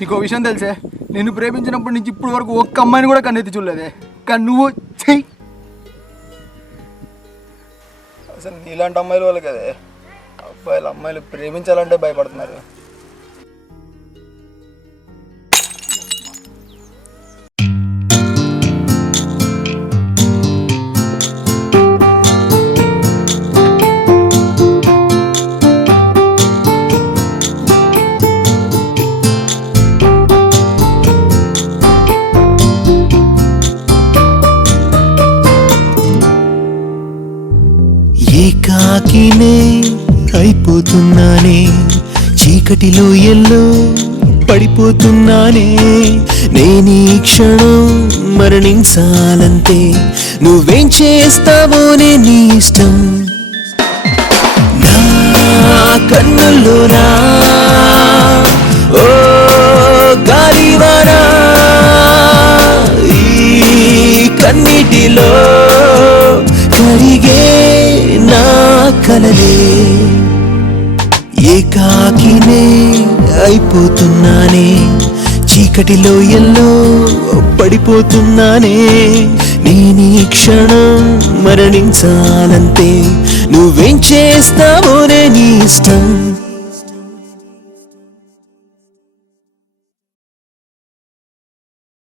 నీకు విషయం తెలిసే, నేను ప్రేమించినప్పటి నుంచి ఇప్పుడు వరకు ఒక్క అమ్మాయిని కూడా కన్నెత్తి చూడలేదే. కానీ నువ్వు చెయ్యి. అసలు నీలాంటి అమ్మాయిల వాళ్ళు కదే అమ్మాయిలు ప్రేమించాలంటే భయపడుతున్నారు. ఏకాకినే అయిపోతున్నానే, చీకటిలో ఎల్లో పడిపోతున్నానే. నేనీ క్షణం మరణించాలంతే, నువ్వేం చేస్తావోనే నీ ఇష్టం. నా కన్నుల్లోనా ఓ గాలివానా, ఈ కన్నీటిలో కరిగే నా కలలే. ఏకాకినే అయిపోతున్నానే, చీకటిలో ఎల్లో పడిపోతున్నానే. నేనీ క్షణం మరణించాలంతే, నువ్వేం చేస్తావోనే నీ ఇష్టం.